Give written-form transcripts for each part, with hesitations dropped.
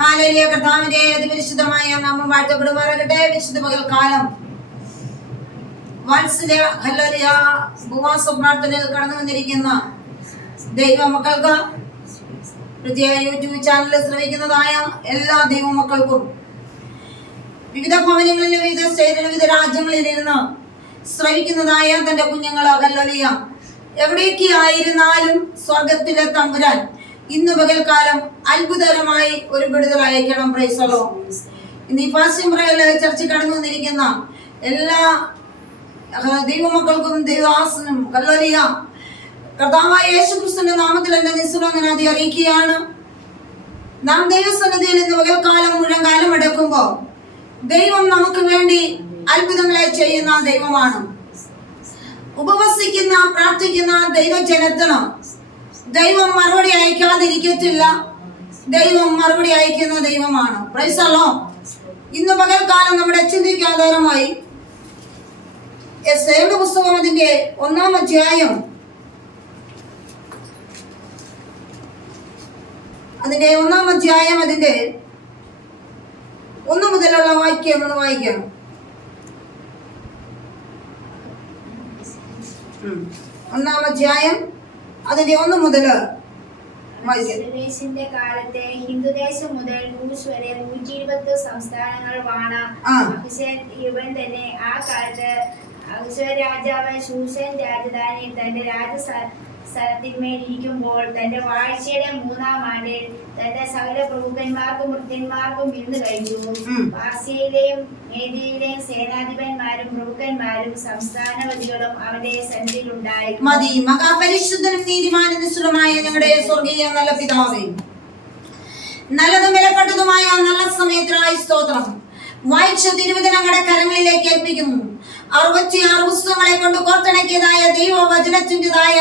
Hallelujah. കർത്താവിന്റെ അതിപരിശുദ്ധമായ നാമം വാഴ്ത്തപ്പെടുമാറാകട്ടെ. വിശുദ്ധ പകൽക്കാലം വാത്സല്യ ഹല്ലേലൂയ ഉപവാസ പ്രാർത്ഥനയിൽ കടന്നു വന്നിരിക്കുന്ന ദൈവമക്കൾക്ക്, പ്രത്യേക യൂട്യൂബ് ചാനലിൽ ശ്രമിക്കുന്നതായ എല്ലാ ദൈവമക്കൾക്കും, വിവിധ ഭവനങ്ങളിലും വിവിധ സ്റ്റേറ്റിലും വിവിധ രാജ്യങ്ങളിൽ ഇരുന്ന് ശ്രമിക്കുന്നതായ തന്റെ കുഞ്ഞുങ്ങൾ ഹല്ലേലൂയ എവിടേക്ക് ആയിരുന്നാലും സ്വർഗത്തിലെ തമ്പുരാൻ ഇന്ന് പകൽക്കാലം അത്ഭുതകരമായി ഒരു വിടുതൽ അയക്കണം. Price the lord. ഇന്ന് ഈ ഫാസ്റ്റിംഗ് പ്രയറിൽ ചർച്ച കടന്നു വന്നിരിക്കുന്ന എല്ലാ ദൈവമക്കൾക്കും ദൈവദാസനും ഹല്ലേലൂയ കർത്താവായ യേശുക്രിസ്തുവിന്റെ നാമത്തിൽ എന്റെ നിസ്സുലങ്ങനാതി അറിയിക്കുകയാണ്. നാം ദൈവസന്നിധിയിൽ ഇന്ന് പകൽക്കാലം മുഴുവൻ കാലം എടുക്കുമ്പോൾ ദൈവം നമുക്ക് വേണ്ടി അത്ഭുതങ്ങളെ ചെയ്യുന്ന ദൈവമാണ്. ഉപവസിക്കുന്ന പ്രാർത്ഥിക്കുന്ന ദൈവജനത്തിന് ദൈവം മറുപടി അയക്കാതിരിക്കത്തില്ല. ദൈവം മറുപടി അയക്കുന്ന ദൈവമാണ്. Price the lord. ഇന്ന് പകൽക്കാലം നമ്മുടെ ചിന്തിക്കാധാരമായി എസ്ഐയുടെ പുസ്തകം അതിന്റെ 1-ാം അധ്യായം അതിന്റെ 1 മുതലുള്ള വാക്യം ഒന്ന് വായിക്കാം. 1-ാം അധ്യായം അതിന്റെ 1 മുതൽ വായിക്കാം. കാലത്തെ ഹിന്ദുദേശം മുതൽ റൂസ് വരെ 120 സംസ്ഥാനങ്ങൾ വാണ ഇവൻ തന്നെ ആ കാലത്ത് അഹ്ശൂർ രാജാവ് ശൂഷൻ രാജധാനിയിൽ തന്റെ രാജസ്ഥലത്തിന്മേൽ ഇരിക്കുമ്പോൾ തന്റെ വാഴ്ചയുടെ 3-ാം ആണ്ടിൽ തന്റെ സകല പ്രഭുക്കന്മാർക്കും വൃദ്ധന്മാർക്കും വിരുന്ന് കഴിച്ചു. പാർസ്യയിലെയും മേദ്യയിലെയും സേനാധിപന്മാരും പ്രഭുക്കന്മാരും സംസ്ഥാനപതികളും അവന്റെ സന്നിധിയിലുണ്ടായി. മതി. മഹാപരിശുദ്ധനും നീതിമാനും നിസ്തുലമായ ഞങ്ങളുടെ സ്വർഗീയ നല്ല പിതാവേ, നല്ലതും വിലപ്പെട്ടതുമായ നല്ല സമയത്തിനായി സ്തോത്രം. വായിച്ച തിരുവചനങ്ങളുടെ കരങ്ങളിലേക്ക് ഏൽപ്പിക്കുന്നു. 66 പുസ്തകങ്ങളെ കൊണ്ട് കോർത്തിണക്കിയതായ ദൈവവചനത്തിൻ്റെതായ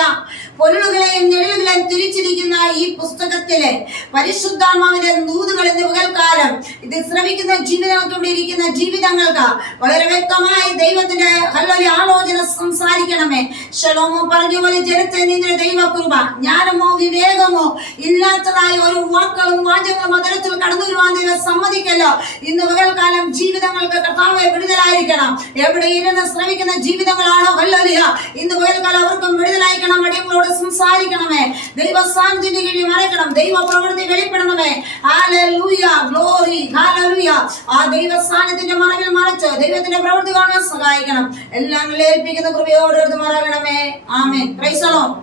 പൊരുളുകളെയും നിഴലുകളെയും തിരിച്ചിരിക്കുന്ന ഈ പുസ്തകത്തിലെ പരിശുദ്ധാത്മാവിന്റെ ദൂതുകൾ ഇന്ന് പകൽക്കാലം ഇത് ശ്രമിക്കുന്ന ജീവിതങ്ങൾക്ക് ഇവിടെ ഇരിക്കുന്ന ജീവിതങ്ങൾക്ക് വളരെ വ്യക്തമായി ദൈവത്തിന്റെ ഹല്ലേലൂയ ആലോചന സംസാരിക്കണമേ. ശലോമോ പറഞ്ഞ പോലെ ജനത്തെ നിന്റെ ദൈവകൃപ ജ്ഞാനമോ വിവേകമോ ഇല്ലാത്തതായ ഒരു വാക്കുകളും വാചകങ്ങളും അതരത്തിൽ കടന്നു വരുവാൻ ദൈവം സമ്മതിക്കല്ലോ. ഇന്ന് പകൽക്കാലം ജീവിതങ്ങൾക്ക് കർത്താവെ വിടുതലായിരിക്കണം. എവിടെ ഇരുന്ന് ശ്രമിക്കുന്ന ജീവിതങ്ങളാണോ ഹല്ലേലൂയ ഇന്ന് പകൽക്കാലം അവർക്കും വിടുതലായിരിക്കണം. അടിയങ്ങളോട് സംസാരിക്കണമേ. ദൈവ സാന്നിധ്യത്തിന്റെ കീഴിൽ മറയ്ക്കണം. ദൈവ പ്രവൃത്തി വെളിപ്പെടണമേ. Hallelujah, glory, hallelujah. ആ ദൈവ സാന്നിധ്യത്തിന്റെ മറവിൽ മറച്ച് ദൈവത്തിന്റെ പ്രവൃത്തി കാണാൻ സഹായിക്കണം. എല്ലാം ഏൽപ്പിക്കുന്ന കൃപയോടെ എടുത്തുമാറാകണമേ. ആമേൻ. Praise the lord.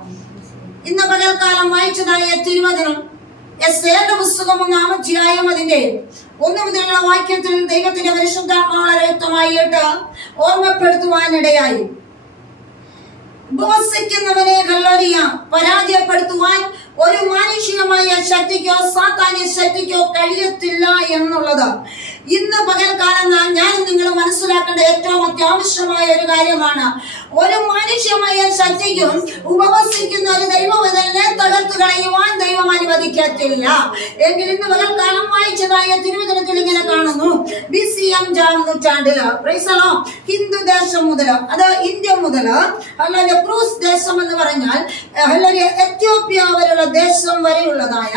ഇന്ന് പകൽക്കാലം വായിച്ചതായ തിരുവചനം എസ്ഐയുടെ പുസ്തകം 1-ാം അധ്യായം അതിന്റെ 1 മുതലുള്ള വാക്യത്തിൽ ദൈവത്തിന്റെ പരിശുദ്ധാത്മാവ് വളരെ വ്യക്തമായിട്ട് ഓർമ്മപ്പെടുത്തുവാനിടയായി. ഉപവസിക്കുന്നവനെ ഹല്ലേലൂയ പരാജയപ്പെടുത്തുവാൻ ഒരു മാനുഷികമായ ശക്തിക്കോ സാത്താന്യ ശക്തിക്കോ കഴിയത്തില്ല എന്നുള്ളത് ഇന്ന് പകൽക്കാലം ഞാനും നിങ്ങളും മനസ്സിലാക്കേണ്ട ഏറ്റവും അത്യാവശ്യമായ ഒരു കാര്യമാണ്. ഒരു മാനുഷ്യമായ ശക്തിക്കും ഉപവസിക്കുന്ന ഒരു ദൈവവചനത്തെ തകർത്തു കളയുവാൻ ദൈവം അനുവദിക്കത്തില്ല. എങ്കിൽ ഇന്ന് പകൽക്കാലം വായിച്ചതായ തിരുവചനത്തിൽ ഇങ്ങനെ കാണുന്നു. BC 5-ാം നൂറ്റാണ്ടില് പ്രൈസ് ദി ലോർഡ് ഹിന്ദു ദേശം മുതൽ, അത് ഇന്ത്യ മുതൽ അല്ലെങ്കിൽ ക്രൂസ് ദേശം എന്ന് പറഞ്ഞാൽ അല്ലെങ്കിൽ എത്യോപ്യ വരെയുള്ള ദേശം വരെയുള്ളതായ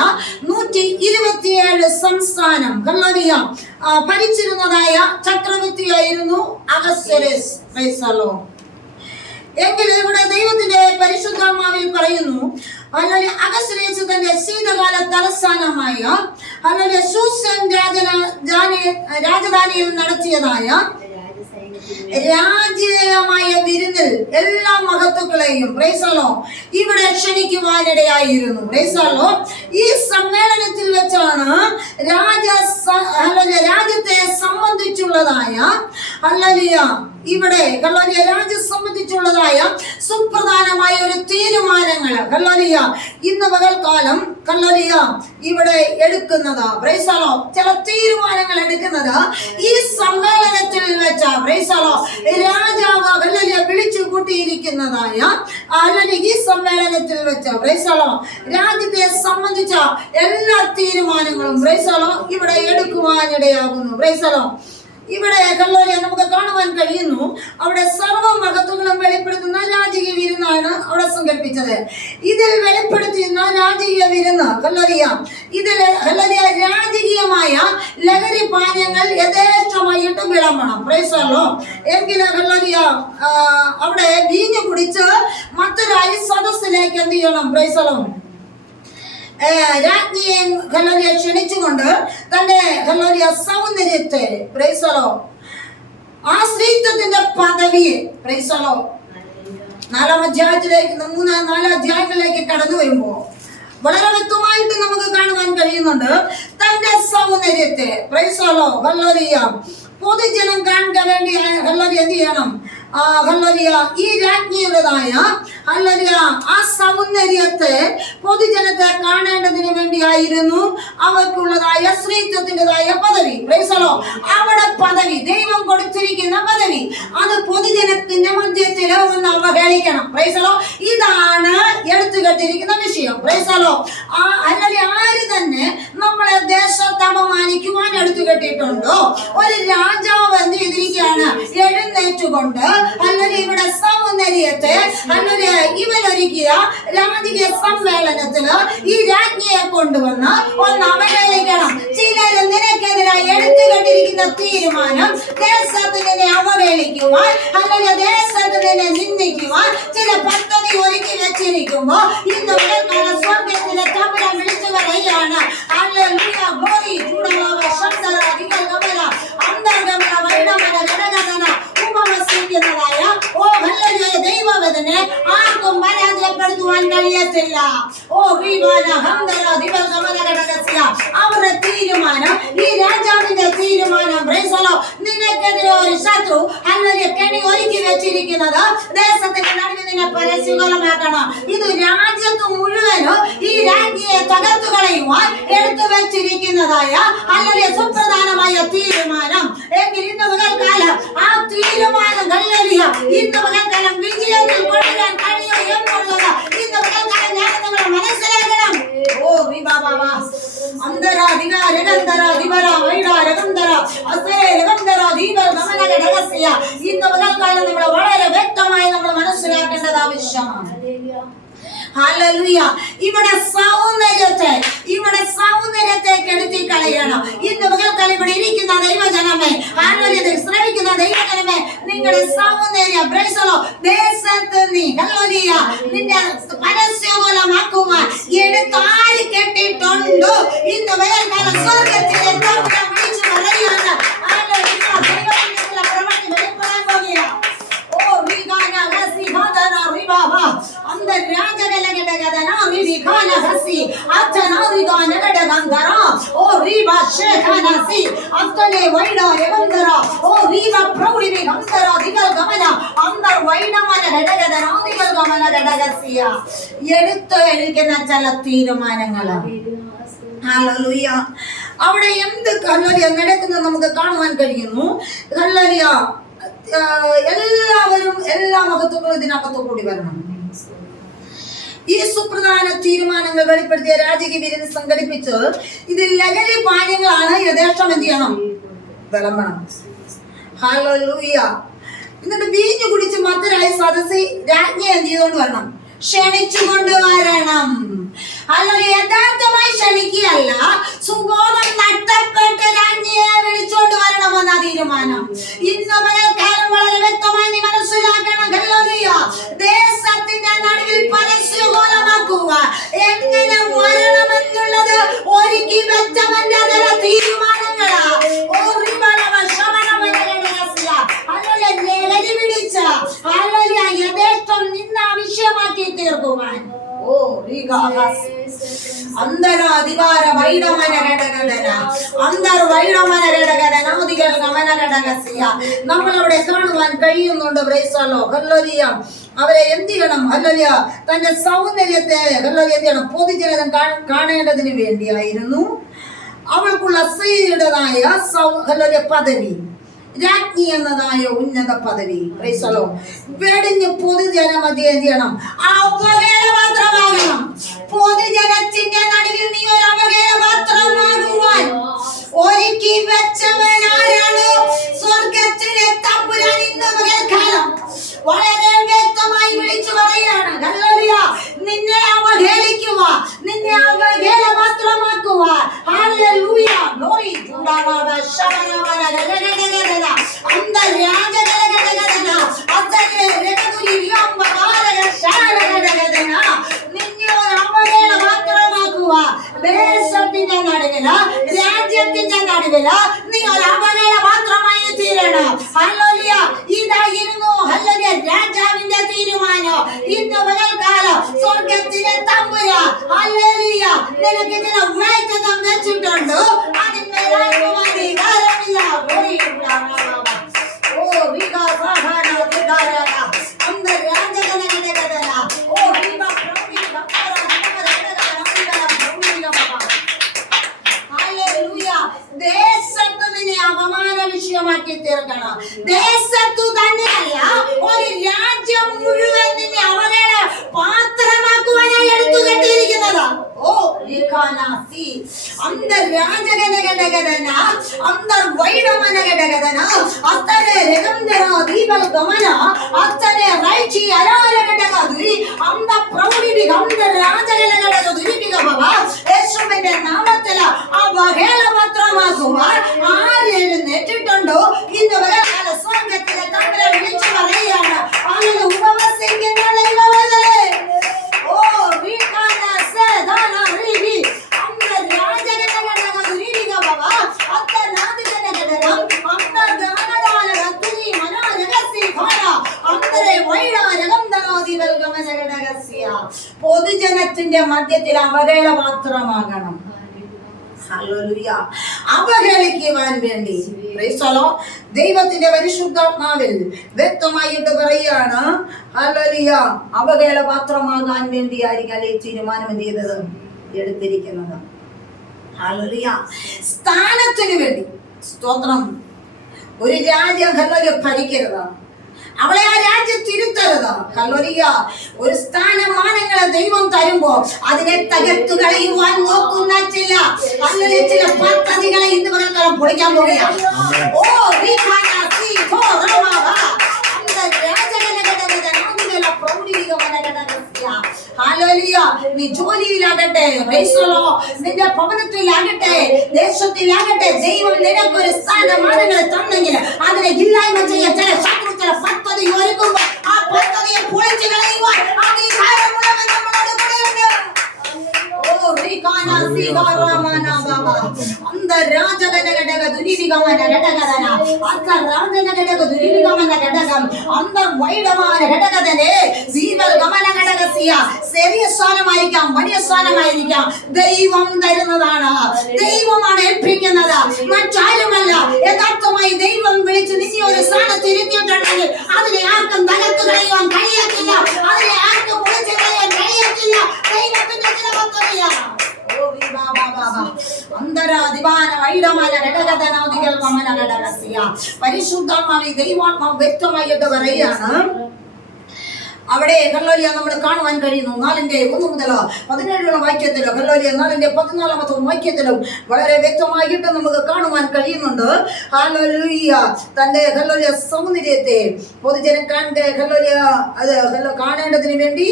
127 സംസ്ഥാനം ഹല്ലേലൂയ ഭരിച്ചിരുന്നതായ ചക്രവർത്തിയായിരുന്നു അഹസ്വേരോസ്. Praise the lord. എങ്കിൽ ഇവിടെ ദൈവത്തിന്റെ പരിശുദ്ധാത്മാവിൽ പറയുന്നു അഹസ്വേരോസ് തന്റെ ശീതകാല തലസ്ഥാനമായ ശൂഷൻ രാജധാനിയിൽ നടത്തിയതായ രാജകീയമായ വിരുന്നിൽ എല്ലാ മഹത്തുക്കളെയും പ്രൈസ് ദി ലോർഡ് ഇവിടെ ക്ഷണിക്കുവാനിടയായിരുന്നു. Price the Lord. ഈ സമ്മേളനത്തിൽ വെച്ചാണ് രാജ്യത്തെ സംബന്ധിച്ചുള്ളതായ ഹല്ലേലൂയ ഇവിടെ രാജ്യം സംബന്ധിച്ചുള്ളതായ സുപ്രധാനമായ ഒരു തീരുമാനങ്ങൾ ഹല്ലേലൂയ ഇന്ന് പകൽക്കാലം ഹല്ലേലൂയ ഇവിടെ എടുക്കുന്നത് പ്രൈസ് ദി ലോർഡ് ചില തീരുമാനങ്ങൾ എടുക്കുന്നത് ഈ സമ്മേളനത്തിൽ വെച്ച പ്രൈസ് ദി ലോർഡ് രാജാവ് ഹല്ലേലൂയ വിളിച്ചു കൂട്ടിയിരിക്കുന്നതായ ഈ സമ്മേളനത്തിൽ വെച്ച പ്രൈസ് ദി ലോർഡ് രാജ്യത്തെ സംബന്ധിച്ച എല്ലാ തീരുമാനങ്ങളും പ്രൈസ് ദി ലോർഡ് ഇവിടെ എടുക്കുവാനിടയാകുന്നു. Praise the lord. ഇവിടെ ഹല്ലേലൂയ നമുക്ക് കാണുവാൻ കഴിയുന്നു. അവിടെ സർവ്വ മഹത്വങ്ങളും വെളിപ്പെടുത്തുന്ന രാജകീയ വിരുന്നാണ് അവിടെ സങ്കല്പിച്ചത്. ഇതിൽ വെളിപ്പെടുത്തുന്ന രാജകീയ വിരുന്ന് ഹല്ലേലൂയ ഇതിൽ ഹല്ലേലൂയ രാജകീയമായ വിളമ്പണം. Praise the lord. എങ്കിലും ഹല്ലേലൂയ അവിടെ വീഞ്ഞു കുടിച്ച് മറ്റൊരായി സദസ്സിലേക്ക് എന്ത് ചെയ്യണം? പ്രൈസ് ദി ലോർഡ് രാജ്ഞിയെ ഹല്ലേലൂയ ക്ഷണിച്ചുകൊണ്ട് തന്റെ ഹല്ലേലൂയ സൗന്ദര്യത്തെ, പ്രൈസ് ദി ലോർഡ് ആ സ്ത്രീത്വത്തിന്റെ പദവിയെ, പ്രൈസ് ദി ലോർഡ് 4-ാം അധ്യായത്തിലേക്ക് 3-4 അധ്യായങ്ങളിലേക്ക് കടന്നു വരുമ്പോൾ വളരെ വ്യക്തമായിട്ട് നമുക്ക് കാണുവാൻ കഴിയുന്നുണ്ട് തന്റെ സൗന്ദര്യത്തെ. പ്രൈസ് ദി ലോർഡ് ഹല്ലേലൂയ പൊതുജനം കാണുക വേണ്ടി ഹല്ലേലൂയ എന്ത് ചെയ്യണം? ഹല്ലേലൂയ ഈ രാജ്ഞിയുടേതായ ഹല്ലേലൂയ ആ സൗന്ദര്യത്തെ പൊതുജനത്തെ കാണേണ്ടതിന് വേണ്ടിയായിരുന്നു അവർക്കുള്ളതായ സ്ത്രീത്വത്തിൻ്റെതായ പദവി. പ്രൈസ് ദി ലോർഡ് അവിടെ പദവി, ദൈവം കൊടുത്തിരിക്കുന്ന പദവി, അത് പൊതുജനത്തിന്റെ മധ്യത്തിൽ ഒന്ന് അവഹേളിക്കണം. പ്രൈസ് ദി ലോർഡ് ഇതാണ് എടുത്തുകെട്ടിരിക്കുന്ന വിഷയം. പ്രൈസ് ദി ലോർഡ് അല്ലെങ്കിൽ ആര് തന്നെ നമ്മളെ ദേശത്ത് അപമാനിക്കുവാൻ എടുത്തുകെട്ടിട്ടുണ്ടോ? ഒരു രാജാവ് എന്ത് ചെയ്തിരിക്കുകയാണ്? എഴുന്നേറ്റുകൊണ്ട് അല്ലെങ്കിൽ ഇവിടെ സൗന്ദര്യത്തെ അല്ലെങ്കിൽ ഇവനൊരുക്കിയ രാജകീയ സമ്മേളനത്തില് ഈ രാജ്ഞിയെ കൊണ്ടുവന്ന് ഒന്ന് അവഹേളിക്കണം. ചിലര് നിനക്കെതിരായി എടുത്തുകെട്ടിരിക്കുന്ന തീരുമാനം ദേശത്ത് നിന്നെ അവഹേളിക്കുവാൻ അല്ലെങ്കിൽ ദേശത്ത് നിന്നെ നിന്ദിക്കുവാൻ ചില പദ്ധതി ഒരുക്കി വെച്ചിരിക്കുമ്പോ ഇന്ന് സ്വർഗത്തിലെ തമ്പുരാൻ വിളിച്ചു പറയുകയാണ്. ഹല്ലേലൂയ ഗ്ലോറി ചൂടമാവ ശബ്ദര ദിഗൽഗമന അന്തർഗമന വൈഡമന ഗണഗണന ഉപമസിക്കുന്നതായ ഓ ഹല്ലേലൂയ ദൈവവചനെ ആർക്കും പരാജയപ്പെടുത്തുവാൻ കഴിയത്തില്ല. ഓ റീബാന ഹംദര ദിഗൽഗമന ഗണഗസ്യ അവരുടെ തീരുമാനം, ഈ രാജാവിന്റെ തീരുമാനം, പ്രൈസ് ദി ലോർഡ് നിനക്കെതിരെ ഒരു ശത്രു ഹല്ലേലൂയ കെണി ഒരുക്കി വെച്ചിരിക്കുന്നത് ദേശത്തിന്റെ നടുവിൽ നിന്നെ പരസ്യമാക്കണം. ഇത് രാജ്യത്ത് മുഴുവനും ഈ രാജ്ഞിയെ തകർത്തു കളയുവാൻ എടുത്തു വെച്ചിരിക്കുന്നതായ ഹല്ലേലൂയ സുപ്രധാനമായ തീരുമാനം. എങ്കിൽ ഇന്ന് പകൽക്കാലം ആ തീരുമാനം ഹല്ലേലൂയ ഇന്ന് പകൽക്കാലം വിജയത്തിൽ കൊണ്ടുവരാൻ കഴിയോ എന്നുള്ളത് ഇന്ന് പകൽക്കാലം ഞാൻ നിങ്ങൾ മനസ്സിലാക്കണം. ഓ റിബാബാ അന്തര ദിഗാര ഗന്ധര ദിബര വൈഡാര ഗന്ധര അസേ ഗന്ധര ദീപൽ ഗമനക രഹസ്യ ഇന്ന് പകൽക്കാലം നമ്മൾ വളരെ വ്യക്തമായി നമ്മൾ മനസ്സിലാക്കേണ്ടത് ആവശ്യമാണ്. ഹല്ലേലൂയ ഇവിടെ സൗന്ദര്യത്തെ കെടുത്തി കളയണം. ഇന്ന് പകൽക്കാലം ഇവിടെ ഇരിക്കുന്ന ദൈവജനമേ, ഹല്ലേലൂയ ശ്രമിക്കുന്ന ദൈവജനമേ, നിങ്ങളുടെ സൗന്ദര്യം പ്രൈസ് ദി ലോർഡ് ദേശത്ത് നീ ഹല്ലേലൂയ നിന്റെ പരസ്യമാക്കുവാൻ എടുത്താരി കെട്ടിട്ടുണ്ടോ? ഇന്ന് പകൽക്കാലം സ്വർഗ്ഗത്തിലെ തമ്പുരാൻ വിളിച്ചു പറയുകയാണ്. ഹല്ലേലൂയ ദൈവത്തിന്റെ പ്രവൃത്തി വെളിപ്പെടാൻ പോകുകയാണ്. ഓ റിഗാന ഹസി ഹദന റിബാബ അന്ത രാജകലഗടഗദന റിബിഖാന ഹസി അച്ചന റിഗാന ഗടഗന്ധര ഓ റിബ ഷേഖനസി അത്തനെ വൈഡ രഗന്ധര ഓ റിബ പ്രൗഢി ഗന്ധര ദിഗൽ ഗമന അന്തർ വൈഡമന ഗടഗദന ദിഗൽ ഗമന ഗടഗസിയ എടുത്തു എടുക്കുന്ന ചില തീരുമാനങ്ങൾ. ഹല്ലേലൂയ അവിടെ എന്ത് ഹല്ലേലൂയ നടക്കുന്നത് നമുക്ക് കാണുവാൻ കഴിയുന്നു. ഹല്ലേലൂയ എല്ലാവരും എല്ലാ മഹത്വങ്ങളും ഇതിനകത്ത് കൂടി വരണം. ഈ സുപ്രധാന തീരുമാനങ്ങൾ വെളിപ്പെടുത്തിയ രാജകീയ വിരുന്ന് സംഘടിപ്പിച്ച് ഇതിൽ ലഹരി പാനീയങ്ങളാണ് യഥേഷ്ടം എന്ത് ചെയ്യണം? വിളമ്പണം. ഹല്ലേലൂയ എന്നിട്ട് വീഞ്ഞു കുടിച്ച് മറ്റൊരായി സദസ്സി രാജ്ഞിയെ എന്ത് ചെയ്തുകൊണ്ട് വരണം? ക്ഷണിച്ചുകൊണ്ട് വരണം. അല്ലെങ്കിൽ യഥാർത്ഥമായി ക്ഷണിക്കുകയല്ല, സുബോധം നഷ്ടപ്പെട്ട് രാജ്ഞിയെ വിളിച്ചുകൊണ്ട് വരണമെന്ന തീരുമാനം. ഇന്ന് പകൽക്കാലം വളരെ വ്യക്തമായി നീ മനസ്സിലാക്കണം. ഹല്ലേലൂയ ദേശത്തിന്റെ നടുവിൽ പരസ്യകോലമാക്കുക എങ്ങനെ വരണമെന്നുള്ളത് ഒരുക്കി വെച്ചവന്റെ ചില തീരുമാനങ്ങളാ. ലഹരി പിടിച്ച യഥേഷ്ടം നിന്ന ആവശ്യമാക്കി തീർക്കുവാൻ അന്തരാധികാര വൈഡമന ഘടകടന അന്തർ വൈഡമന ഘടകടന അധികാര ഗമന ഘടകസ്യ നമ്മളവിടെ കാണുവാൻ കഴിയുന്നുണ്ട്. പ്രൈസ് ദി ലോർഡ് ഹല്ലേലൂയ അവരെ എന്ത് ചെയ്യണം? ഹല്ലേലൂയ തന്റെ സൗന്ദര്യത്തെ ഹല്ലേലൂയ എന്ത് ചെയ്യണം? പൊതുജനം കാണേണ്ടതിന് വേണ്ടിയായിരുന്നു അവൾക്കുള്ള സ്ത്രീയുടേതായ ഹല്ലേലൂയ പദവി, രാജ്ഞി എന്നതായ ഉന്നത പദവി. പ്രൈസ് ദി ലോർഡ് വെടിഞ്ഞ് പൊതുജനമധ്യേ എന്ത് ചെയ്യണം? അവഹേളപാത്രമാകണം. പൊതുജനത്തിന്റെ നടുവിൽ നീ ഒരു അവഹേളപാത്രമാകുവാൻ ഒരുക്കി വെച്ചവൻ ആരാണ്? സ്വർഗ്ഗത്തിലെ തമ്പുരാൻ ഇന്ന് പകൽക്കാലം വളരെ വ്യക്തമായി വിളിച്ചു പറയുകയാണ്. ഹല്ലേലൂയ നിന്നെ അവഹേളിക്കുക, നിന്നെ അവഹേളപാത്രമാക്കുക. ഹല്ലേലൂയ ഗ്ലോറി ചൂടാവാ ശബരവന ഗഗഗഗഗഗ അന്തരാജകലകടകടന അത്തരെ രകതുരി വിയംബകാരക ശാരകടകടന നിന്നെ ഒരു അവഹേള മാത്രമാക്കുക. ദേശത്തിന്റെ നടുവില്, രാജ്യത്തിന്റെ നടുവില് നീ ഒരു അവഹേള മാത്രമായി തീരണം. ഹല്ലേലൂയ. ഇതായിരുന്നു ഹല്ലേലൂയ രാജാവിന്റെ തീരുമാനം. ഇന്ന് പകൽക്കാലം സ്വർഗ്ഗത്തിലെ തമ്പുരാൻ ഹല്ലേലൂയ നിനക്ക് ചില വാഗ്ദത്തം വെച്ചിട്ടുണ്ട്. അതിന്മേൽ ആർക്കും അധികാരമില്ല. ഓ വികാസഹന വികാരന അന്തരാജകലകടകടന ഓ വിവ പ്രൗഢി ഹല്ലേലൂയ. ദേശത്ത് നിന്നെ അപമാന വിഷയമാക്കി തീർക്കണം. ദേശത്തു തന്നെയല്ല, ഒരു രാജ്യം മുഴുവൻ നിന്നെ അവഹേള പാത്രമാക്കുവാനായി എടുത്തു കെട്ടിയിരിക്കുന്നത്. ഓ ലിഖാനാസി അന്തരാജകനകടകടന അന്തർവൈഡമനകടകടന അത്തരെ രഗന്ധര ദീപൽഗമന അത്തരെ റൈചി അലാരകടകദുരി അന്ത പ്രൗഢി ഗന്ധരാജകനകടകദുരി വിഗഭവ. യേശുവിന്റെ നാമത്തിൽ അവഹേള മാത്രമാക്കുവാൻ ആരെഴുന്നേറ്റിട്ടുണ്ടോ ഇന്ന് പകൽക്കാല സ്വർഗ്ഗത്തിലെ തമ്പുരാൻ വിളിച്ചു പറയുകയാണ്. അങ്ങനെ ഉപവസിക്കുന്ന ദൈവമേ, ഓ പൊതുജനത്തിന്റെ മധ്യത്തിൽ അവഹേള പാത്രമാകണം. ഹല്ലേലൂയ. അവഹേളിക്കുവാൻ വേണ്ടി ദൈവത്തിന്റെ പരിശുദ്ധാത്മാവിൽ വ്യക്തമായിട്ട് പറയാണ്. ഹല്ലേലൂയ. അവഹേള പാത്രമാകാൻ വേണ്ടിയായിരിക്കും ഈ തീരുമാനം എന്ത് ചെയ്തത്, എടുത്തിരിക്കുന്നത്. ഹല്ലേലൂയ. സ്ഥാനത്തിന് വേണ്ടി സ്തോത്രം. ഒരു രാജ്യം ഹല്ലേലൂയ ഭരിക്കരുത്, അവളെ ആ രാജ്യം തിരുത്തരുത്. ഹല്ലേലൂയ. ഒരു സ്ഥാനമാനങ്ങളെ ദൈവം തരുമ്പോ അതിനെ തകർത്തു കളയുവാൻ നോക്കുന്ന ചില പദ്ധതികളെ ഇന്ന് പകൽക്കാലം പൊളിക്കാൻ പോവുകയാണ്. ഓ നീ ജോലിയിലാകട്ടെ, നിന്റെ ഭവനത്തിലാകട്ടെ, ദേശത്തിലാകട്ടെ, ദൈവം നിനക്കൊരു സ്ഥാനമാനങ്ങളെ തന്നെങ്കിൽ അതിനെ ഇല്ലായ്മ ചെയ്യാൻ ചില ശത്രു ചില പദ്ധതി ഒരുക്കുമ്പോൾ ആ പദ്ധതിയെ പൊളിച്ചു കളയുവാൻ അധികാരമുള്ളവൻ നമ്മളോട് കൂടെയുണ്ട്. ചെറിയ സ്ഥാനമായിരിക്കാം, വലിയ സ്ഥാനമായിരിക്കാം, ദൈവം തരുന്നതാണ്, ദൈവമാണ് ഏൽപ്പിക്കുന്നത്, മറ്റാരുമല്ല. യഥാർത്ഥമായി ദൈവം വിളിച്ച് നിന്നെ ഒരു സ്ഥാനത്ത് ഇരുത്തിയിട്ടുണ്ടെങ്കിൽ അതിനെ ആർക്കും തകർത്തു കളയുവാൻ കഴിയത്തില്ല, അതിനെ ആർക്കും പൊളിച്ചു കളയാൻ കഴിയത്തില്ല. ദൈവത്തിന്റെ ചില പദ്ധതിയാണ്. പരിശുദ്ധാത്മാവി ദൈവാത്മാവ് വ്യക്തമായിട്ട് പറയാണ്. അവിടെ ഹല്ലേലൂയ നമ്മൾ കാണുവാൻ കഴിയുന്നു. 4:1 മുതൽ 17 വാക്യത്തിലോ ഹല്ലേലൂയ 4:14 വാക്യത്തിലും വളരെ വ്യക്തമായിട്ട് നമുക്ക് കാണുവാൻ കഴിയുന്നുണ്ട്. ഹല്ലേലൂയ തന്റെ ഹല്ലേലൂയ സൗന്ദര്യത്തെ പൊതുജനം കണ്ട് ഹല്ലേലൂയ അത് കാണേണ്ടതിന് വേണ്ടി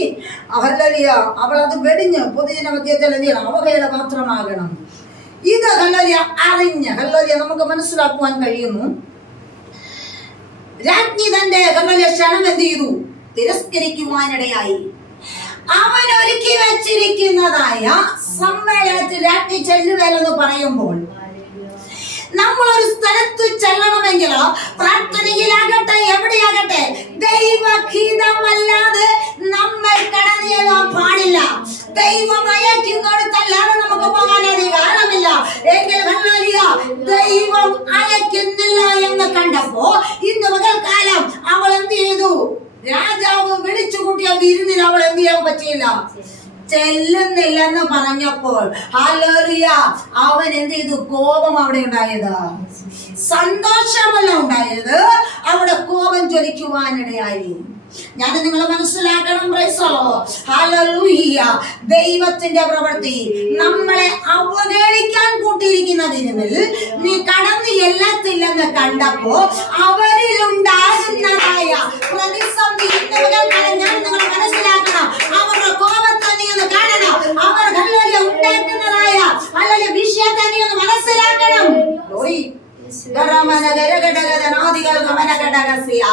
ഹല്ലേലൂയ അവൾ അത് വെടിഞ്ഞ് പൊതുജന മധ്യത്തിൽ എന്ത് ചെയ്യണം, അവഹേള മാത്രമാകണം. ഇത് ഹല്ലേലൂയ അറിഞ്ഞ് ഹല്ലേലൂയ നമുക്ക് മനസ്സിലാക്കുവാൻ കഴിയുന്നു. രാജ്ഞി തന്റെ ഹല്ലേലൂയ ക്ഷണം എന്ത് ചെയ്തു, തിരസ്കരിക്കുവാനിടയായി. അവൻ ഒരുക്കി വെച്ചിരിക്കുന്നതായ സമ്മേളനത്തിൽ രാജ്ഞി ചെല്ലുകയെന്ന് പറയുമ്പോൾ നമ്മളൊരു സ്ഥലത്ത് ചെല്ലണമെങ്കിൽ പ്രാർത്ഥനയിലാകട്ടെ എവിടെയാകട്ടെ ദൈവഗീതമല്ലാതെ നമ്മൾ കടന്നു ചെല്ലാൻ പാടില്ല. ദൈവം അയക്കുന്നിടത്തല്ലാതെ നമുക്ക് പോകാൻ അധികാരമില്ല. എങ്കിൽ ദൈവം അയക്കുന്നില്ല എന്ന് കണ്ടപ്പോ ഇന്ന് പകൽക്കാലം അവൾ എന്ത് ചെയ്തു, രാജാവ് വിളിച്ചു കൂട്ടിയ വിരുന്നിൽ അവൾ എന്ത് ചെയ്യാൻ പറ്റിയില്ല, ചെല്ലുന്നില്ലെന്ന് പറഞ്ഞപ്പോൾ ഹല്ലേലൂയ അവൻ എന്ത് ചെയ്തു, കോപം അവിടെ ഉണ്ടായത്, സന്തോഷമല്ല ഉണ്ടായത്, അവിടെ കോപം ജ്വലിക്കുവാനിടയായി. ഞാൻ നിങ്ങൾ മനസ്സിലാക്കണം. ഹല്ലേലൂയ. ദൈവത്തിന്റെ പ്രവൃത്തി നമ്മളെ അവഹേളിക്കാൻ കൂട്ടിയിരിക്കുന്നതിനിൽ നീ കടന്നു ചെല്ലത്തില്ലെന്ന് കണ്ടപ്പോ അവരിലുണ്ടാകുന്നതായ പ്രതിസന്ധി ഞാൻ നിങ്ങൾ മനസ്സിലാക്കണം. അവരുടെ കോപത്തെ നീ ഒന്ന് കാണണം. അവർ ഉണ്ടാക്കുന്നതായ അല്ലെങ്കിൽ വിഷയത്തെ നീ ഒന്ന് മനസ്സിലാക്കണം. അന്തരാദികൾ ഗമനഘടകസ്യ.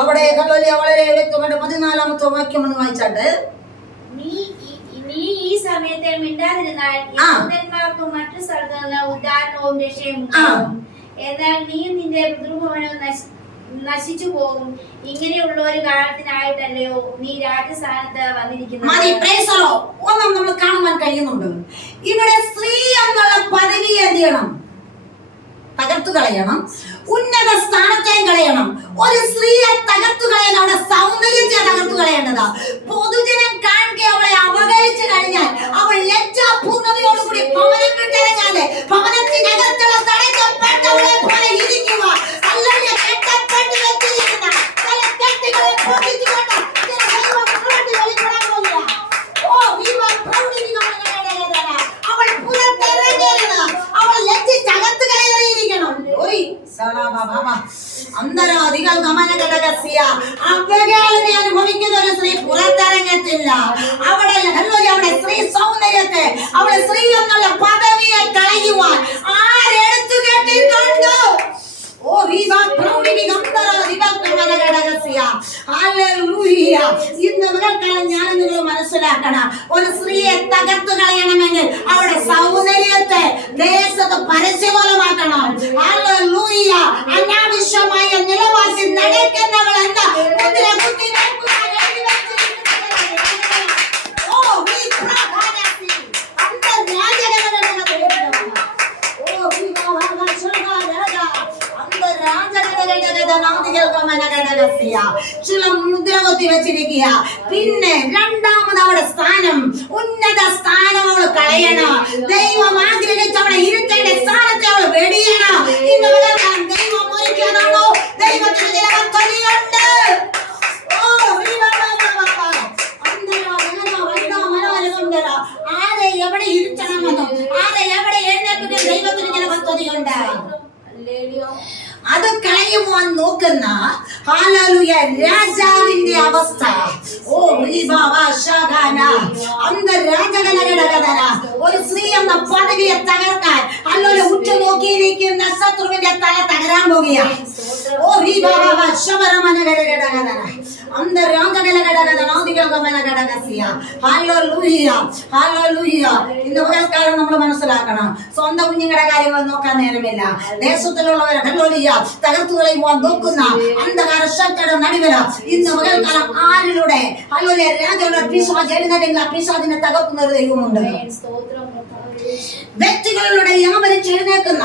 അവിടെ ഹല്ലേലൂയ വളരെ വ്യക്തമായിട്ട് 14-ാമത്തെ വാക്യം ഒന്ന് വായിച്ചാട്ട്. നീ ഈ സമയത്തെ മിണ്ടാതിരുന്നാൽ യഹൂദന്മാർക്ക് മറ്റു സ്ഥലത്ത് നിന്ന് ഉദ്ധാരണവും രക്ഷയും ഉണ്ടാകും. എന്നാൽ നീ നിന്റെ പിതൃഭവനവും നശിച്ചു പോകും. ഇങ്ങനെയുള്ള ഒരു കാലത്തിനായിട്ടല്ലയോ നീ രാജസ്ഥാനത്ത് വന്നിരിക്കുന്നത്. ഒന്നും നമ്മൾ കാണുവാൻ കഴിയുന്നുണ്ട്. ഇവിടെ സ്ത്രീ എന്നുള്ള പദവിയെ എന്ത് ചെയ്യണം? തകർത്തു കളയണം. ഉന്നത സ്ഥാനത്തെയും കളയണം. ഒരു സ്ത്രീയെ തകർത്തു കളയാൻ അവിടെ സൗന്ദര്യത്തെ തകർത്തു കളയേണ്ടതാ. പൊതുജനം കാണുക അവളെ അവഗണിച്ചു കഴിഞ്ഞാൽ അവൾ ലജ്ജാപൂർണതയോടുകൂടി ഭവനം വിട്ടിറങ്ങാതെ ഭവനത്തിനകത്തുള്ള തടയപ്പെട്ടവളെ പോലെ ഇരിക്കുക. അല്ലെങ്കിൽ കെട്ടപ്പെട്ട് വെച്ചിരിക്കുന്ന ചില കെട്ടുകളെ പൊട്ടിച്ചുകൊണ്ട് ചില ദൈവം പുറത്ത് വെളിപ്പെടാൻ പോകുക. ഓ അവൾ പുറത്തിറങ്ങരുത്. അവൾ ലജ്ജിച്ചകത്ത് കയറിയിരിക്കണം. അന്തരാദികൾ ഗമനഘടകസ്യ. അവഗണന അനുഭവിക്കുന്ന ഒരു സ്ത്രീ പുറത്തിറങ്ങത്തില്ല. അവിടെ സ്ത്രീ സൗന്ദര്യത്തെ, അവളെ സ്ത്രീ എന്നുള്ള പദവിയെ കളയുവാൻ ആരെടുത്തു കേട്ടിട്ടുണ്ട്? ഓ ഇന്ന് മുതൽക്കാലം ഞാൻ നിങ്ങൾ മനസ്സിലാക്കണം. ഒരു സ്ത്രീയെ തകർത്തു കളയണമെങ്കിൽ അവരുടെ സൗന്ദര്യത്തെ ദേശത്ത് പരസ്യബോധമാക്കണം. ഹല്ലേലൂയ. അനാവശ്യമായ നിലവാസി നടക്കുന്നവൾ എന്താ മുദ്ര കുത്തി ചില മുദ്ര കൊത്തി വെച്ചിരിക്കുക. പിന്നെ രണ്ടാമത് അവളുടെ സ്ഥാനം, ഉന്നത സ്ഥാനം അവൾ കളയണം. ദൈവം ആഗ്രഹിച്ച് അവളെ ഇരുത്തേണ്ട സ്ഥാനത്തെ അവൾ വെടിയണം. ഇന്ന് ദൈവം ഒരുക്കിയതാണോ? ദൈവത്തിന് ചില പദ്ധതിയുണ്ട്. ആരെ എവിടെ ഇരുത്തണമെന്നും ആരെ എവിടെ എഴുന്നേൽപ്പിക്കാൻ ദൈവത്തിന് ചില പദ്ധതിയുണ്ട്. അത് കളയുവാൻ നോക്കുന്ന ഹല്ലേലൂയ രാജാവിന്റെ അവസ്ഥ. ഓ ഒരു സ്ത്രീ എന്ന പദവിയെ തകർക്കാൻ ഹല്ലേലൂയ ഉറ്റു നോക്കിയിരിക്കുന്ന ശത്രുവിന്റെ തല തകരാൻ പോകുകയാണ്. ഓ ഇന്ന് പകൽക്കാലം നമ്മൾ മനസ്സിലാക്കണം. സ്വന്തം കുഞ്ഞുങ്ങളുടെ കാര്യങ്ങൾ നോക്കാൻ നേരമില്ല. ദേശത്തിലുള്ളവരെ ഹല്ലേലൂയ തകർത്തു കളയുവാൻ നോക്കുന്ന അന്ധകാര ശക്തിയുടെ നടുവിൽ ഇന്ന് പകൽക്കാലം ആരിലൂടെ ഹല്ലേലൂയ രാജാവിന്റെ പിശാച് എഴുന്നേറ്റെങ്കിൽ ആ പിശാചിനെ തകർക്കുന്ന ഒരു ദൈവമുണ്ട്. വ്യക്തികളിലൂടെ വ്യാപരിച്ച് എഴുന്നേൽക്കുന്ന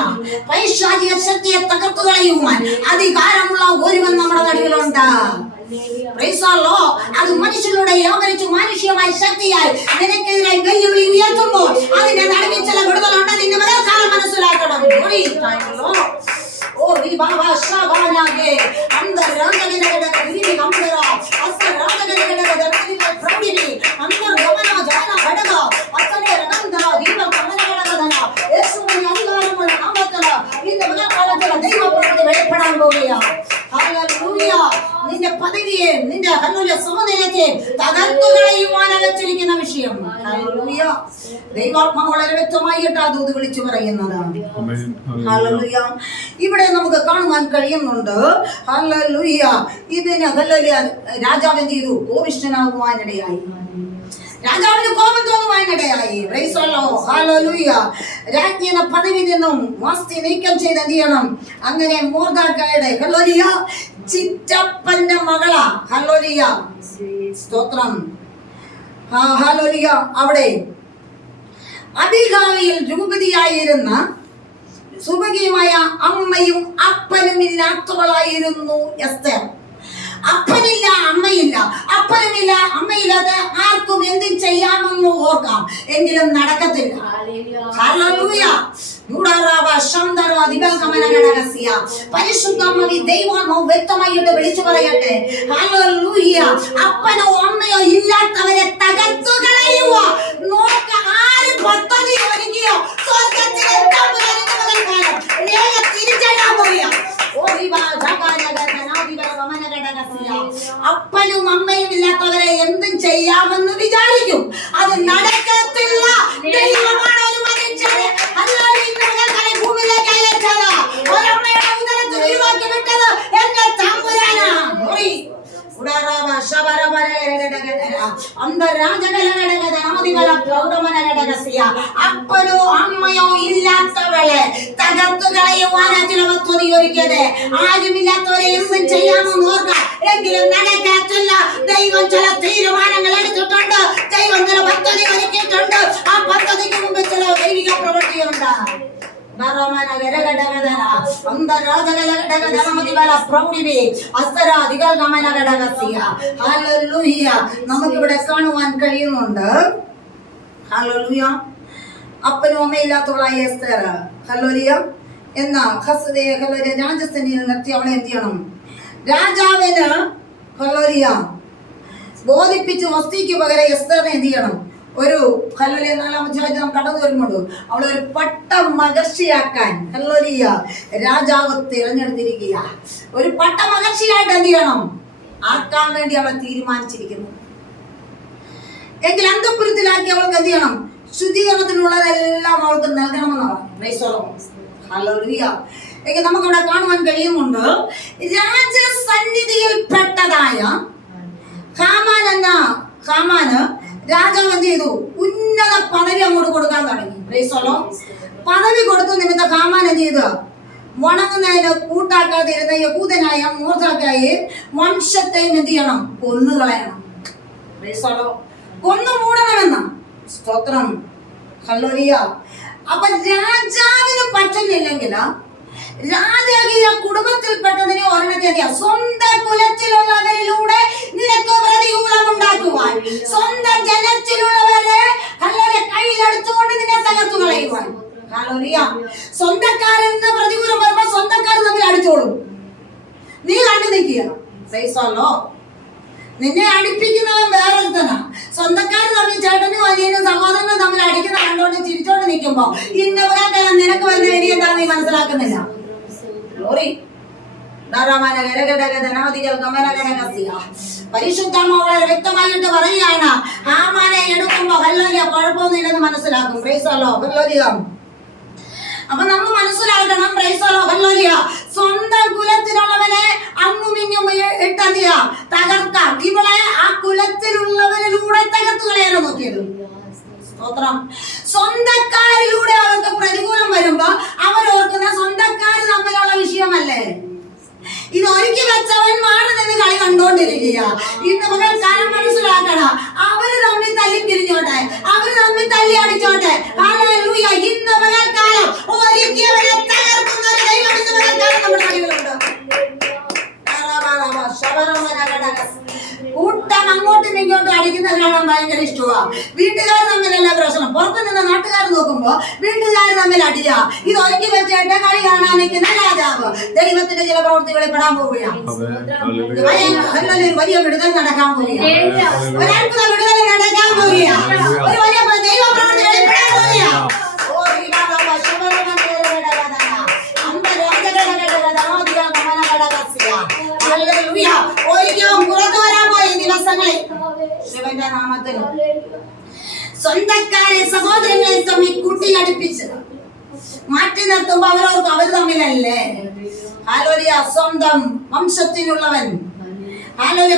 പൈശാചിക ശക്തിയെ തകർത്തു കളയുവാൻ അധികാരമുള്ള ഒരുവൻ നമ്മുടെ നടുവിലുണ്ട്. അത് മനുഷ്യരുടെ വ്യാപരിച്ച് മാനുഷികമായ ശക്തിയായി നിനക്കെതിരായി വെല്ലുവിളി ഉയർത്തുമ്പോൾ അതിന്റെ നടുവിൽ ചില വിടുതലുണ്ട്. നിന്റെ മതകാലം മനസ്സിലാക്കണം. നിന്റെ പദവിയെ, നിന്റെ സൗന്ദര്യത്തെ തകർത്തു കളയുവാനാണ് വെച്ചിരിക്കുന്ന വിഷയം. ദൈവാത്മാവ് വളരെ വ്യക്തമായിട്ട് അത് വിളിച്ചു പറയുന്നതാണ്. ഇവിടെ നമുക്ക് കാണുവാൻ കഴിയുന്നുണ്ട്. ഹല്ലേലൂയ. ഇതിന് ഹല്ലേലൂയ രാജാവ് എന്ത് ചെയ്തു? കോപിഷ്ഠനാകുവാനിടയായി. രാജാവിന് കോപം തോന്നുവാനിടയായി. രാജ്ഞി എന്ന പദവി നിന്നും വാസ്തി നീക്കം ചെയ്ത് എന്ത് ചെയ്യണം? അങ്ങനെ മോർദെഖായിയുടെ ഹല്ലേലൂയ ചിറ്റപ്പന്റെ മകളാ. ഹല്ലേലൂയ സ്തോത്രം. ഹല്ലേലൂയ. അവിടെ അബിഗായിൽ രൂപതിയായിരുന്ന സുഭഗിയുമായ അമ്മയും അപ്പനും ഇല്ലാത്തവളായിരുന്നു എസ്തർ. അപ്പനില്ല, അമ്മയില്ല. അപ്പനുമില്ല, അമ്മയില്ലാതെ ആർക്കും എന്തും ചെയ്യാമെന്ന് ഓർക്കാം, എങ്കിലും നടക്കത്തില്ല. പരിശുദ്ധമായി ദൈവം വ്യക്തമായിട്ട് വിളിച്ചു പറയട്ടെ. അപ്പനോ അമ്മയോ ഇല്ലാത്തവരെ തകർത്തു കളയുക. നോക്ക ആര് പദ്ധതി ഒരുക്കിയോ സ്വർഗത്തിലെ തിരിച്ചടാൻ പോവുക. അപ്പനും അമ്മയും ഇല്ലാത്തവരെ എന്തും ചെയ്യാമെന്ന് വിചാരിക്കും. അത് നടക്കത്തില്ല. ദൈവമാണ് ഒരു മനുഷ്യനെ ഭൂമിയിലേക്ക് അയച്ചത്. ഒരമ്മയുടെ ഉദരത്തിൽ ഒഴിവാക്കി വിട്ടത് അപ്പനോ അമ്മയോ ഇല്ലാത്തവളെ തകർത്തു കളയുവാനാ ചില പദ്ധതി ഒരുക്കിയത്. ആരുമില്ലാത്തവരെ എന്തും ചെയ്യാമെന്ന് ഓർക്കാം. എങ്കിലും നടക്കാറ്റില്ല. ദൈവം ചില തീരുമാനങ്ങൾ എടുത്തിട്ടുണ്ട്. ദൈവം ചില പദ്ധതി ഒരുക്കിയിട്ടുണ്ട്. ആ പദ്ധതിക്ക് മുമ്പ് ചില ദൈവിക പ്രവൃത്തിയുണ്ട്. നമുക്കിവിടെ കാണുവാൻ കഴിയുന്നുണ്ട്. അപ്പനും അമ്മയില്ലാത്തവളായ എസ്തേർ എന്ന രാജസ്ഥാനിൽ നിർത്തി അവളെ എന്ത് ചെയ്യണം? രാജാവിന് ബോധിപ്പിച്ച് വസ്തിക്ക് പകരം എസ്തേറിനെ എന്ത് ചെയ്യണം? ഒരു 4-ാം അധ്യായം കടന്നു വരുമ്പോൾ അവളെ ഒരു പട്ട മഹർഷിയാക്കാൻ രാജാവ് തിരഞ്ഞെടുത്തിരിക്കുക. ഒരു പട്ട മഹർഷിയായിട്ട് എന്ത് ചെയ്യണം? ആക്കാൻ വേണ്ടി അവളെ തീരുമാനിച്ചിരിക്കുന്നു. എങ്കിൽ അന്തഃപുരത്തിലാക്കി അവൾക്ക് എന്ത് ചെയ്യണം? ശുദ്ധീകരണത്തിനുള്ളതെല്ലാം അവൾക്ക് നൽകണമെന്നാണ്. എങ്കിൽ നമുക്കിവിടെ കാണുവാൻ കഴിയുന്നുണ്ട്. രാജസന്നിധിയിൽപ്പെട്ടതായ ഹാമാന് രാജാവ് എന്ത് ചെയ്തു? ഉന്നത പദവി അങ്ങോട്ട് കൊടുക്കാൻ തുടങ്ങി. പദവി കൊടുത്ത നിമിത്തം ഹാമാൻ എന്ത് ചെയ്തു? വണങ്ങുന്നതിന് കൂട്ടാക്കാതിരുന്ന യഹൂദനായ മോർദെഖായി വംശത്തെയും എന്ത് ചെയ്യണം? കൊന്നുകളയണം. കൊന്നു മൂടണമെന്ന സ്തോത്രം. അപ്പൊ രാജാവിന് പറ്റുന്നില്ലെങ്കിൽ രാജകീയ കുടുംബത്തിൽപ്പെട്ടതിനെ ഒരെണ്ണത്തെ സ്വന്തം കുലത്തിലുള്ളവരിലൂടെ നിനക്ക് പ്രതികൂലം ഉണ്ടാക്കുവാൻ, സ്വന്തം ജനത്തിലുള്ളവരെ കയ്യിലെടുത്തുകൊണ്ട് നിന്നെ തകർത്തു കളയുവാൻ. സ്വന്തക്കാരിൽ നിന്ന് പ്രതികൂലം വരുമ്പോ സ്വന്തക്കാർ തമ്മിൽ അടിച്ചോളും. നീ കണ്ടു നിൽക്കുക. നിന്നെ അടിപ്പിക്കുന്നവൻ വേറൊരുത്തനാ. സ്വന്തക്കാർ തമ്മിൽ ചേട്ടനും അനിയനും സഹോദരനും തമ്മിൽ അടിക്കുന്ന കണ്ടോണ്ട് ചിരിച്ചോണ്ട് നിൽക്കുമ്പോ ഇന്ന നിനക്ക് വരുന്ന ഇനി എന്താ നീ മനസ്സിലാക്കുന്നില്ല? പരിശുദ്ധമ്മ വളരെ വ്യക്തമായിട്ട് പറയുകയാണ്. ഹാമാനെ എടുക്കുമ്പോ കുഴപ്പമൊന്നുമില്ലെന്ന് മനസ്സിലാക്കും. അപ്പൊ നമ്മൾ മനസ്സിലാക്കണം. സ്വന്തം കുലത്തിലുള്ളവനെ അങ്ങുമിങ്ങും ഇട്ടതിയ തകർക്കാം. ഇവളെ ആ കുലത്തിലുള്ളവരിലൂടെ തകർത്തു കളയാനോ നോക്കിയത്. സ്വന്തക്കാരിലൂടെ അവർക്ക് പ്രതികൂലം വരുമ്പോ അവരോർക്കുന്ന സ്വന്തക്കാര് തമ്മിലുള്ള വിഷയമല്ലേ. ഇത് ഒരുക്കി വെച്ചവൻ മാറി നിന്ന് കളി കണ്ടോണ്ടിരിക്കുക. ഇന്ന് പകൽക്കാലം മനസ്സിലാക്കണം. അവര് തമ്മിൽ തല്ലി പിരിഞ്ഞോട്ടെ, അവര് തമ്മിൽ തല്ലി അടിച്ചോട്ടെ. ഇന്ന് പകൽക്കാലം ഒരുക്കിയവരെ തകർക്കുന്ന ഒരു ദൈവം ഇന്ന് പകൽക്കാലം നമ്മുടെ കളികളുണ്ട്. കൂട്ടം അങ്ങോട്ടും ഇങ്ങോട്ടും അടിക്കുന്നത് കാണാൻ ഭയങ്കര ഇഷ്ടമാണ്. വീട്ടുകാർ തമ്മിലല്ല പ്രശ്നം. പുറത്തു നിന്ന് നാട്ടുകാർ നോക്കുമ്പോ വീട്ടുകാർ തമ്മിൽ അടിയ. ഇത് ഒരുക്കി വെച്ചിട്ട് കളി കാണാൻ നിൽക്കുന്ന രാജാവ് ദൈവത്തിന്റെ ചില പ്രവൃത്തികളിൽ പെടാൻ പോവുകയാണ്. വലിയ വിടുതൽ നടക്കാൻ പോവുകയാണ്. ഒരത്ഭുത വിടുതൽ നടക്കാൻ പോവുകയാണ്. ഒരു വലിയ ദൈവ പ്രവൃത്തികളിൽ പെടാൻ പോവുകയാണ്. ശിവന്റെ നാമത്തിൽ സ്വന്തക്കാരെ സഹോദരങ്ങളെ തമ്മിൽ കൂട്ടിയടിപ്പിച്ച് മാറ്റി നിർത്തുമ്പോ അവരോർക്ക് അവർ തമ്മിലല്ലേ. സ്വന്തം വംശത്തിനുള്ളവൻ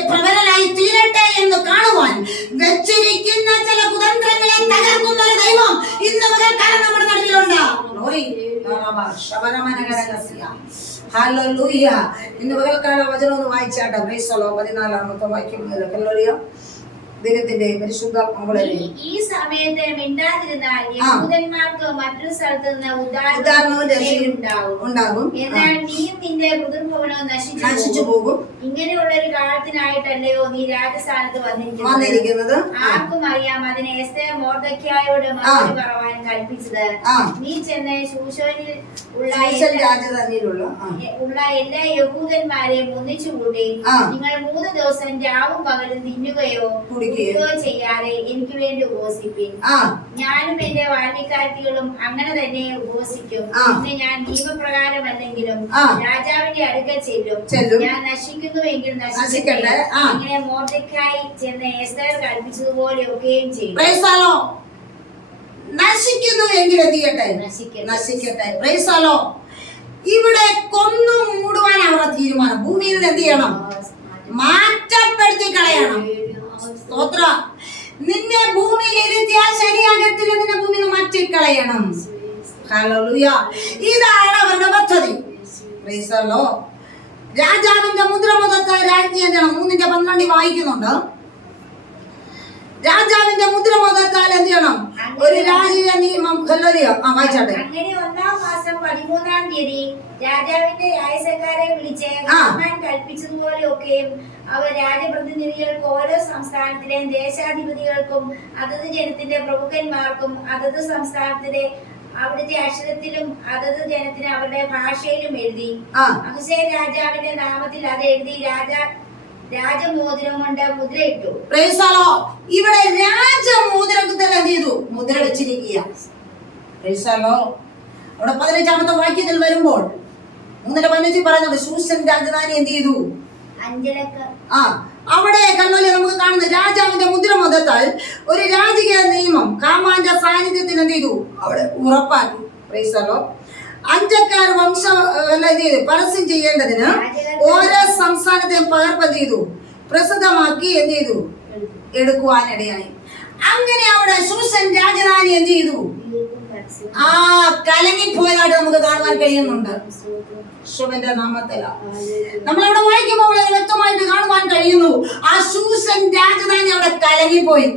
പ്രബലനായി തീരട്ടെ എന്ന് കാണുവാൻ വെച്ചിരിക്കുന്ന ചില കുതന്ത്രങ്ങളെ തകർക്കുന്ന ഒരു ദൈവം ഇന്ന് പകൽക്കാലം നമ്മുടെ നടുവിലുണ്ട്. ഇന്ന് പകൽക്കാല വചനം ഒന്ന് വായിച്ചാട്ടെ. 14-ാമത്തെ വാക്യം ദൈവത്തിന്റെ പരിശുദ്ധാത്മാവ് ഈ സമയത്ത് മിണ്ടാതിരുന്നാൽ യഹൂദന്മാർക്ക് മറ്റൊരു സ്ഥലത്ത് നിന്ന് ഉണ്ടാകും. എന്നാൽ നീയും നിന്റെ പിതൃഭവനവും നശിച്ചു പോകും. ഇങ്ങനെയുള്ള ഒരു കാലത്തിനായിട്ടല്ലയോ നീ രാജസ്ഥാനത്ത് വന്നിരിക്കുന്നത്. ആർക്കും അറിയാം അതിനെ എസ്തേർ മൊർദെഖായിയോട് മറുപടി പറവാൻ കൽപ്പിച്ചത്. നീ ചെന്ന് ശൂശോനിൽ ഉള്ള എല്ലാ യഹൂദന്മാരെയും ഒന്നിച്ചുകൂടി നിങ്ങൾ 3 ദിവസം രാവും പകലും തിന്നുകയോ ചെയ്യാതെ എനിക്ക് വേണ്ടി ഉപവസിപ്പിൻ. ഞാനും എന്റെ വാല്യക്കാർത്തികളും അങ്ങനെ തന്നെ ഉപവസിക്കും. പിന്നെ ഞാൻ നിയമപ്രകാരമല്ലെങ്കിലും രാജാവിന്റെ അടുക്കൽ ചെല്ലും. ഞാൻ നശിക്കുന്നുവെങ്കിൽ നശിക്കട്ടെ. ഇങ്ങനെ മൊർദെഖായി ചെന്ന് എസ്തേർ കൽപ്പിച്ചതുപോലെ ഒക്കെയും ചെയ്യും. നശിക്കുന്നുവെങ്കിൽ എന്ത് ചെയ്യട്ടെ? നശിക്കട്ടെ. ഇവിടെ കൊന്നു മൂടുവാൻ അവരുടെ തീരുമാനം. ഭൂമിയിൽ എന്ത് ചെയ്യണം? മാറ്റപ്പെടുത്തി കളയണം. സ്തോത്രം. നിന്നെ ഭൂമിയിൽ ഇരുത്തിയാൽ ശരിയാകത്തില്ല, നിന്നെ ഭൂമിയിൽ നിന്ന് മാറ്റിക്കളയണം. ഹല്ലേലൂയ. ഇതാണ് അവരുടെ പദ്ധതി. Price the Lord. രാജാവിന്റെ മുദ്രമുഖത്താൽ രാജ്ഞി എന്താണ് 3:12 വായിക്കുന്നുണ്ട്. രാജാവിന്റെ മുദ്രമുഖത്താൽ എന്ത് ചെയ്യണം? ഒരു രാജീയ നിയമം. ഹല്ലേലൂയ. വായിച്ചാട്ടെ. അങ്ങനെ 1-ാം മാസം 13-ാം തീയതി രാജാവിന്റെ രായസക്കാരെ വിളിച്ച് ഹാമാൻ കൽപ്പിച്ചതുപോലെ ഒക്കെയും അവർ രാജപ്രതിനിധികൾക്ക് ഓരോ സംസ്ഥാനത്തിലെയും ദേശാധിപതികൾക്കും അതത് ജനത്തിന്റെ പ്രമുഖന്മാർക്കും അതത് സംസ്ഥാനത്തിലെ അവിടുത്തെ അക്ഷരത്തിലും അതത് ജനത്തിന് അവരുടെ ഭാഷയിലും എഴുതി. അഹസ്യാ രാജാവിന്റെ നാമത്തിൽ അത് എഴുതി രാജമോതിരം കൊണ്ട് മുദ്രയിട്ടു. Price the lord. ഇവിടെ രാജമോതിരത്തിൽ എന്ത് ചെയ്തു? മുദ്ര വെച്ചിരിക്കുക. Price the Lord. അവിടെ 15-ാമത്തെ വാക്യത്തിൽ വരുമ്പോൾ 3:15 പറയുന്നുണ്ട് ശൂഷൻ രാജധാനി എന്ത് ചെയ്തു? അവിടെ കണ്ണൂരിൽ നമുക്ക് കാണുന്ന രാജാവിന്റെ മുദ്രമുഖത്താൽ ഒരു രാജകീയ നിയമം ഹാമാന്റെ സാന്നിധ്യത്തിൽ എന്ത് ചെയ്തു? അവിടെ ഉറപ്പാക്കി. Price the Lord. അഞ്ചക്കാർ വംശം പരസ്യം ചെയ്യേണ്ടതിന് ഓരോ സംസ്ഥാനത്തെയും പകർപ്പ് ചെയ്തു പ്രസിദ്ധമാക്കി എന്ത് ചെയ്തു? എടുക്കുവാനിടയായി. അങ്ങനെ അവിടെ ശൂഷൻ രാജധാനി എന്ത് ചെയ്തു? കലങ്ങിപ്പോയതായിട്ട് നമുക്ക് കാണുവാൻ കഴിയുന്നുണ്ട്. യേശുവിന്റെ നാമത്തിലാ നമ്മളവിടെ വായിക്കുമ്പോൾ വളരെ വ്യക്തമായിട്ട് കാണുവാൻ കഴിയുന്നു. ആ ശൂഷൻ രാജധാനി അവിടെ കലങ്ങിപ്പോയി.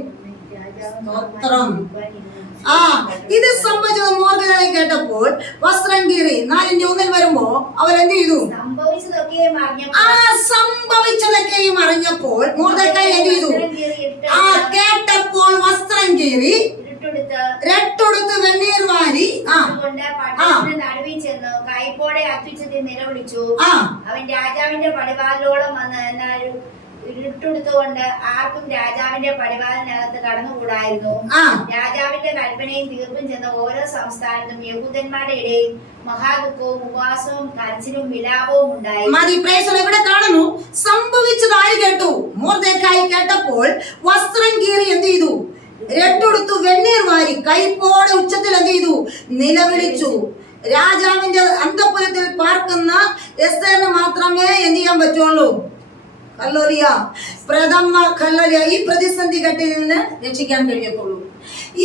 ഇത് സംഭവിച്ചത് മോർദെഖായി കേട്ടപ്പോൾ വസ്ത്രം കീറി. 4:1 വരുമ്പോ അവരെന്ത് ചെയ്തു? സംഭവിച്ചതൊക്കെയും അറിഞ്ഞപ്പോൾ മോർദെഖായി എന്ത് ചെയ്തു? കേട്ടപ്പോൾ വസ്ത്രം കീറി രട്ടെടുത്ത് വെണ്ണീർ വാരി നടുവിൽ ചെന്ന് കൈപ്പോടെ അത്യുച്ചത്തിൽ നിലവിളിച്ചു. അവൻ രാജാവിന്റെ പടിവാതിലോളം വന്ന് എന്നാൽ ഇരുട്ടെടുത്തുകൊണ്ട് ആർക്കും രാജാവിന്റെ പടിവാതിനകത്ത് കടന്നുകൂടായിരുന്നു. രാജാവിന്റെ കൽപ്പനയും തീർപ്പും ചെന്ന ഓരോ സംസ്ഥാനത്തും യഹൂദന്മാരുടെ ഇടയിൽ മഹാദുഃഖവും ഉപവാസവും കരച്ചിലും വിലാപവും ഉണ്ടായി. ഇവിടെ കാണുന്നു സംഭവിച്ചത് ആര് കേട്ടു? മോർദെഖായി കേട്ടപ്പോൾ വസ്ത്രം കീറി എന്ത് ചെയ്തു? രട്ടെടുത്തു വെണ്ണീർ വാരി കൈപ്പോടെ ഉച്ചത്തിൽ എന്ത് ചെയ്തു? നിലവിളിച്ചു. രാജാവിന്റെ അന്തഃപുരത്തിൽ പാർക്കുന്ന എസ്തേറിന് മാത്രമേ എന്ത് ചെയ്യാൻ പറ്റുള്ളൂ? ഹല്ലേലൂയ. ഹല്ലേലൂയ. ഈ പ്രതിസന്ധി ഘട്ടത്തിൽ നിന്ന് രക്ഷിക്കാൻ കഴിയത്തുള്ളൂ.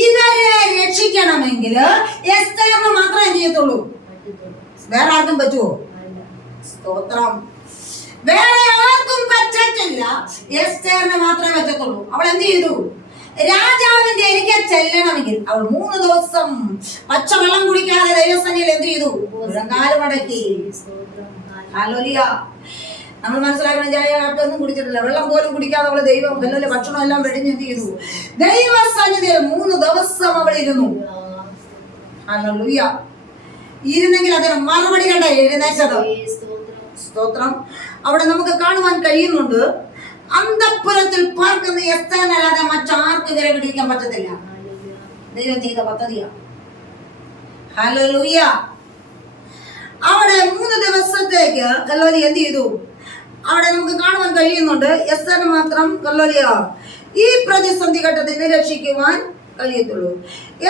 ഇവരെ രക്ഷിക്കണമെങ്കിൽ എസ്തേറിന് മാത്രമേ എന്ത് ചെയ്യത്തുള്ളൂ? വേറെ ആർക്കും പറ്റുമോ? സ്തോത്രം. വേറെ ആർക്കും പറ്റത്തില്ല, എസ്തേറിന് മാത്രമേ പറ്റത്തുള്ളൂ. അവൾ എന്ത് ചെയ്തു? രാജാവിന്റെ എനിക്ക് ചെല്ലണമെങ്കിൽ അവൾ 3 ദിവസം പച്ചവെള്ളം കുടിക്കാതെ ദൈവസന്നിധിയിൽ എന്ത് ചെയ്തു? മുഴങ്കാല് മടക്കി. ഹല്ലേലൂയ. നമ്മൾ മനസ്സിലാക്കണം, ചായൊന്നും കുടിച്ചിട്ടില്ല, വെള്ളം പോലും കുടിക്കാതെ അവള് ദൈവം ഹല്ലേലൂയ ഭക്ഷണം എല്ലാം വെടിഞ്ഞ് എന്ത് ചെയ്തു? ദൈവസന്നിധിയിൽ 3 ദിവസം അവൾ ഇരുന്നു. ഹല്ലേലൂയ. ഇരുന്നെങ്കിൽ അതിന് മറുപടി കണ്ട എഴുന്നേറ്റത്. സ്തോത്രം. അവിടെ നമുക്ക് കാണുവാൻ കഴിയുന്നുണ്ട്, അന്തഃപുരത്തിൽ പാർക്കുന്ന എസ്തേറിനല്ലാതെ മറ്റാർക്ക് ഇവരെ പിടിക്കാൻ പറ്റത്തില്ല. ദൈവം ചെയ്ത പദ്ധതിയാ. ഹല്ലേലൂയ. അവിടെ 3 ദിവസത്തേക്ക് ഹല്ലേലൂയ എന്ത് ചെയ്തു? അവിടെ നമുക്ക് കാണുവാൻ കഴിയുന്നുണ്ട് എസ്തേറിന് മാത്രം ഹല്ലേലൂയ ഈ പ്രതിസന്ധി ഘട്ടത്തിൽ രക്ഷിക്കുവാൻ കഴിയത്തുള്ളൂ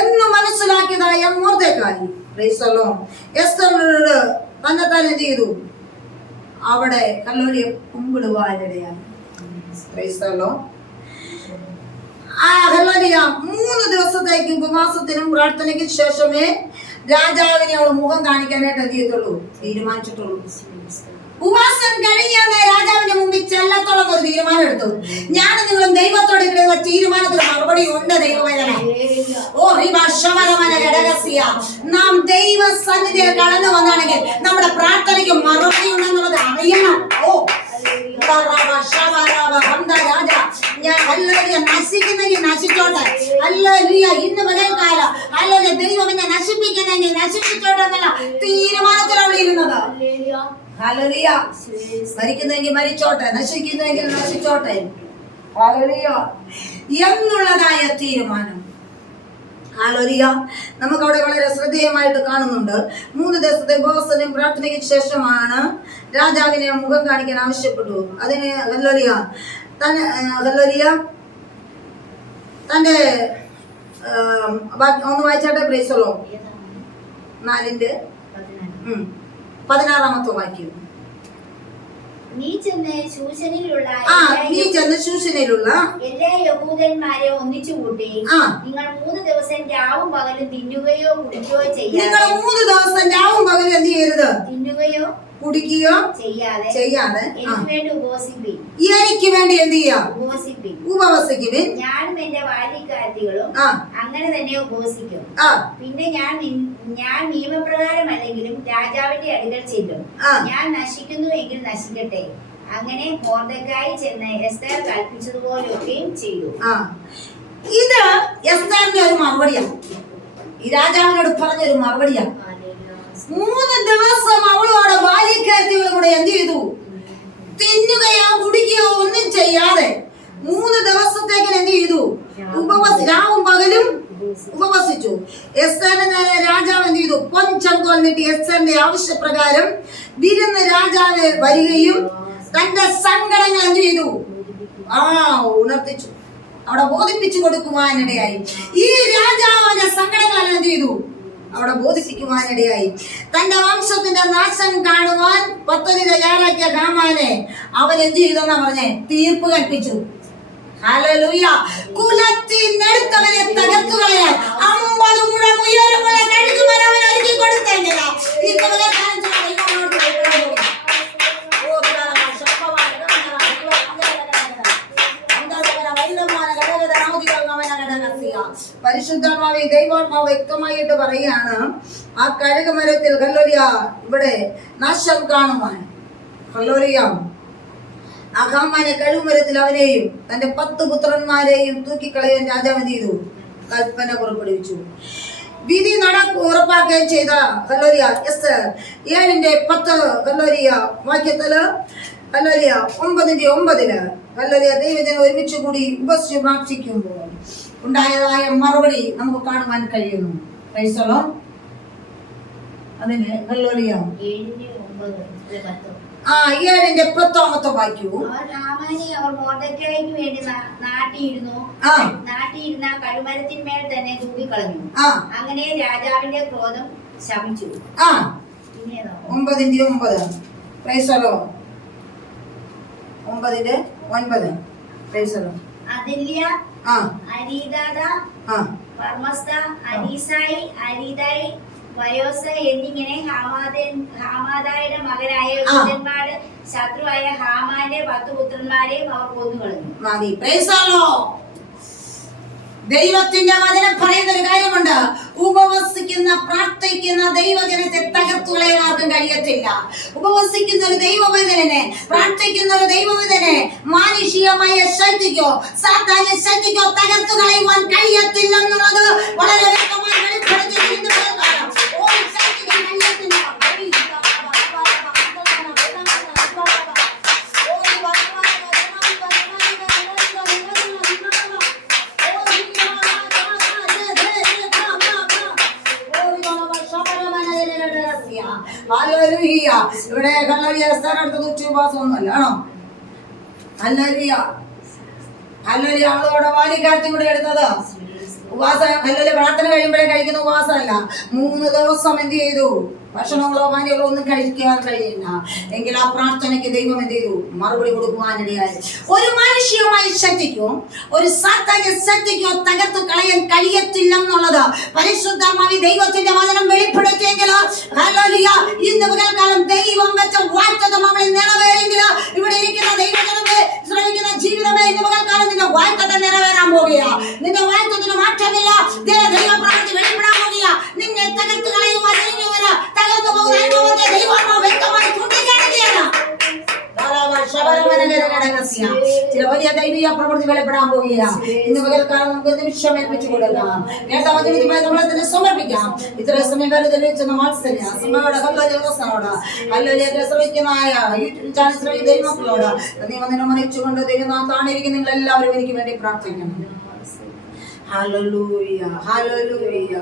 എന്ന് മനസ്സിലാക്കിയതായ മോർദെഖായി പ്രൈസ് ദി ലോർഡ് എസ്തേറിനോട് തന്നെത്താൻ എന്ത് ചെയ്തു? അവിടെ ഹല്ലേലൂയ കുമ്പിടുവാനിടയായി. Praise the lord. ഹല്ലേലൂയ. 3 ദിവസത്തേക്ക് ഉപവാസത്തിനും പ്രാർത്ഥനയ്ക്കും ശേഷമേ രാജാവിനെ അവൾ മുഖം കാണിക്കാനായിട്ട് എന്ത് ചെയ്യത്തുള്ളൂ? തീരുമാനിച്ചിട്ടുള്ളൂ. ഉപവാസം കഴിഞ്ഞാൽ രാജാവിന്റെ മുമ്പിൽ ചെല്ലത്തോളം ഒരു തീരുമാനം എടുത്തു. ഞാൻ നിങ്ങളും ദൈവത്തോട് ഇടുന്ന തീരുമാനത്തിന് മറുപടി ഉണ്ട്. ദൈവവേദന നാം ദൈവ സന്നിധിയിൽ കടന്നു വന്നാണെങ്കിൽ നമ്മുടെ പ്രാർത്ഥനയ്ക്ക് മറുപടി ഉണ്ടെന്നുള്ളത് അറിയണം. ഞാൻ ഹല്ലേലൂയ നശിക്കുന്നെങ്കിൽ നശിച്ചോട്ടെ. ഹല്ലേലൂയ. ഇന്ന് പകൽക്കാലം ഹല്ലേലൂയ ദൈവം എന്നെ നശിപ്പിക്കുന്നെങ്കിൽ നശിപ്പിച്ചോട്ടെ എന്നുള്ള തീരുമാനത്തിലാണ് ഇരുന്നത്. ഹല്ലേലൂയ. മരിക്കുന്നെങ്കിൽ മരിച്ചോട്ടെ, നശിക്കുന്നെങ്കിൽ നശിച്ചോട്ടെ. ഹല്ലേലൂയ എന്നുള്ളതായ തീരുമാനം. ഹല്ലേലൂയ. നമുക്കവിടെ വളരെ ശ്രദ്ധേയമായിട്ട് കാണുന്നുണ്ട്. 3 ദിവസത്തെ ഉപവാസത്തിനും പ്രാർത്ഥനയ്ക്ക് ശേഷമാണ് രാജാവിനെ മുഖം കാണിക്കാൻ ആവശ്യപ്പെട്ടു. അതിന് ഹല്ലേലൂയ ഹല്ലേലൂയ തന്റെ ഒന്ന് വായിച്ചാട്ടെ. Price the Lord. 4:16 വാക്യം. നീ ചെന്ന് ശൂശനിലുള്ള എല്ലാ യഹൂദന്മാരെ ഒന്നിച്ചു കൂട്ടി നിങ്ങൾ 3 ദിവസം രാവും പകലും തിന്നുകയോ കുടിക്കുകയോ തിന്നുകയോ കുടിക്കുകയോ ചെയ്യാതെ എനിക്ക് വേണ്ടി എന്ത് ചെയ്യാം? ഉപവസിക്കുവിൻ. ഞാനും എന്റെ ബാല്യക്കാരത്തികളും അങ്ങനെ തന്നെ ഉപവസിക്കും. പിന്നെ ഞാൻ നിയമപ്രകാരമല്ലെങ്കിലും രാജാവിന്റെ അടുക്കൽ ചെല്ലും. ഞാൻ നശിക്കുന്നു എങ്കിൽ നശിക്കട്ടെ. അങ്ങനെ മൊർദെഖായി ചെന്ന് എസ്തേർ കൽപ്പിച്ചതുപോലെയൊക്കെയും ചെയ്തു. ഇത് എസ്തേറിന്റെ ഒരു മറുപടിയാണ്. ഈ രാജാവിനോട് പറഞ്ഞൊരു മറുപടിയാണ്. 3 ദിവസം അവളോടെ ബാല്യക്കാരത്തികളും കൂടെ എന്ത് ചെയ്തു? തിന്നുകയോ കുടിക്കുകയോ ഒന്നും ചെയ്യാതെ 3 ദിവസത്തേക്ക് എന്ത് ചെയ്തു? രാവും പകലും ഉപവസിച്ചു. എസ്തേറിന്റെ നേരെ രാജാവ് എന്ത് ചെയ്തു? പൊൻചങ്കോൽ നീട്ടി എസ്തേറിന്റെ ആവശ്യപ്രകാരം വിരുന്ന് രാജാവ് വരികയും തന്റെ സങ്കടങ്ങൾ എന്ത് ചെയ്തു? ഉണർത്തിച്ചു. അവിടെ ബോധിപ്പിച്ചു കൊടുക്കുവാനിടയായി. ഈ രാജാവിന്റെ സങ്കടങ്ങൾ എന്ത് ചെയ്തു? അവിടെ ബോധിപ്പിക്കുവാനിടയായി. തന്റെ വംശത്തിന്റെ നാശം കാണുവാൻ പദ്ധതി തയ്യാറാക്കിയ ഹാമാനെ അവൻ എന്ത് ചെയ്തെന്നാ പറഞ്ഞേ? തീർപ്പ് കൽപ്പിച്ചു. ഹല്ലേലൂയ. കുലത്തിനെടുത്തവനെ തകർത്തു കളയാൻ 50 മുഴം ഉയരമുള്ള കഴുകുമരം അവൻ ഒരുക്കി കൊടുത്തെങ്കിൽ പരിശുദ്ധാത്മാവ് ദൈവാത്മാവ് വ്യക്തമായിട്ട് പറയാണ്, ആ കഴുകുമരത്തിൽ ഹല്ലേലൂയ ഇവിടെ നാശം കാണുവാൻ ഹല്ലേലൂയ ആ ഹാമാനെ കഴുകുമരത്തിൽ അവനെയും തന്റെ 10 പുത്രന്മാരെയും തൂക്കിക്കളയാൻ രാജാവ് എന്ത് ചെയ്തു? കൽപ്പന പുറപ്പെടുവിച്ചു. വിധി ഉറപ്പാക്കുകയും ചെയ്ത ഹല്ലേലൂയ എസ്തേർ 7:10 ഹല്ലേലൂയ വാക്യത്തില് ഹല്ലേലൂയ 9:9 ഹല്ലേലൂയ ദൈവജനം ഒരുമിച്ച് കൂടി ഉപവസിച്ച് പ്രാർത്ഥിക്കുമ്പോൾ ഉണ്ടായതായ മറുപടി നമുക്ക് കാണുവാൻ കഴിയുന്നു. Praise the lord. അതിന് ഹല്ലേലൂയ 7:10 വാക്യൂ. അവർ മൊർദെഖായിക്ക് വേണ്ടി നാട്ടിയിരുന്ന കഴുമരത്തിന്മേൽ തന്നെ തൂക്കിക്കളഞ്ഞു. അങ്ങനെ രാജാവിന്റെ ക്രോധം ശമിച്ചു. 9:9 praise the lord. 9:9 praise the lord. അതില്യ, അരീദാദ, പർമസ്ത, അരീസായി, അരീദായി, വയോസ എന്നിങ്ങനെ ഹാമാദായുടെ മകനായ യൂദന്മാരുടെ ശത്രുവായ ഹാമാന്റെ 10 പുത്രന്മാരെയും അവർ കൊന്നുകളഞ്ഞു. ദൈവത്തിന്റെ വചനം പറയുന്ന ഒരു കാര്യമുണ്ട്. ഉപവസിക്കുന്ന പ്രാർത്ഥിക്കുന്ന ദൈവജനത്തെ തകർത്തുകളയാൻ ആർക്കും കഴിയത്തില്ല. ഉപവസിക്കുന്ന ഒരു ദൈവവേദനെ, പ്രാർത്ഥിക്കുന്ന ഒരു ദൈവവേദനെ മാനുഷികമായ ശക്തിക്കോ സാധാരണ ശക്തിക്കോ തകർത്തു കളയുവാൻ കഴിയത്തില്ല എന്നുള്ളത് വളരെ വ്യക്തമായി വെളിപ്പെടുത്തിയിരിക്കുന്നു. ഇവിടെ ഉപവാസമൊന്നുമല്ല ആണോ? അവളോടെ ബാല്യക്കാരത്തും കൂടെ എടുത്തത് ഉപവാസം അല്ലല്ലേ? പ്രാർത്ഥന കഴിയുമ്പോഴേ കഴിക്കുന്ന ഉപവാസമല്ല. 3 ദിവസം എന്ത് ചെയ്തു? ഭക്ഷണങ്ങളോ പാനീയങ്ങളോ ഒന്നും കഴിക്കാൻ കഴിയില്ല. എങ്കിൽ ആ പ്രാർത്ഥനയ്ക്ക് ദൈവം എന്ത് ചെയ്തു? മറുപടി കൊടുക്കുവാനിടയായി. ഒരു മാനുഷികമായ ശക്തിക്കോ ഒരു സാത്താന്യ ശക്തിക്കോ തകർത്തു കളയാൻ കഴിയത്തില്ല എന്നുള്ളത് പരിശുദ്ധമായി ദൈവത്തിന്റെ വചനം വെളിപ്പെടുത്തിയെങ്കിൽ ഹല്ലേലൂയ ഇന്ന് പകൽക്കാലം ദൈവം വെച്ച വാഗ്ദത്തം അവളിൽ നിറവേറെങ്കിൽ ഇവിടെ ഇരിക്കുന്ന ദൈവജനമേ, ശ്രമിക്കുന്ന ജീവിതമേ, ഇന്ന് പകൽക്കാലം നിന്റെ വാഗ്ദത്തം നിറവേറാൻ പോകുകയാ. നിന്റെ വാഗ്ദത്തത്തിന് മാറ്റമില്ല. ദൈവ പ്രവൃത്തി വെളിപ്പെടാൻ പോകുകയാ. നിന്നെ തകർത്തു കളയുവാൻ തകർന്നു പോകുന്ന അനുഭവത്തെ ദൈവമാത്മാവ് വ്യക്തമായി ചൂണ്ടിക്കാണിക്കുകയാണ്. ചില വലിയ ദൈവിക പ്രവൃത്തി വെളിപ്പെടാൻ പോവുകയാണ്. ഇന്ന് പകൽക്കാലം നമുക്ക് നിമിഷം ഏൽപ്പിച്ചു കൊടുക്കാം. കേട്ട വചനത്തിനായി നമ്മളെ തന്നെ സമർപ്പിക്കാം. ഇത്ര സമയം വരെ തെളിയിച്ചെന്ന മാത്സര്യ സമയോട് ഹല്ലേലൂയോട് ഹല്ലേലൂയ ശ്രമിക്കുന്നതായ യൂട്യൂബ് ചാനൽ ശ്രമിക്കുന്ന ദൈവമക്കളോട് ദൈവം അറിയിച്ചുകൊണ്ട് ദൈവനാം താണിരിക്കുന്ന നിങ്ങൾ എല്ലാവരും എനിക്ക് വേണ്ടി പ്രാർത്ഥിക്കണം. Hallelujah hallelujah.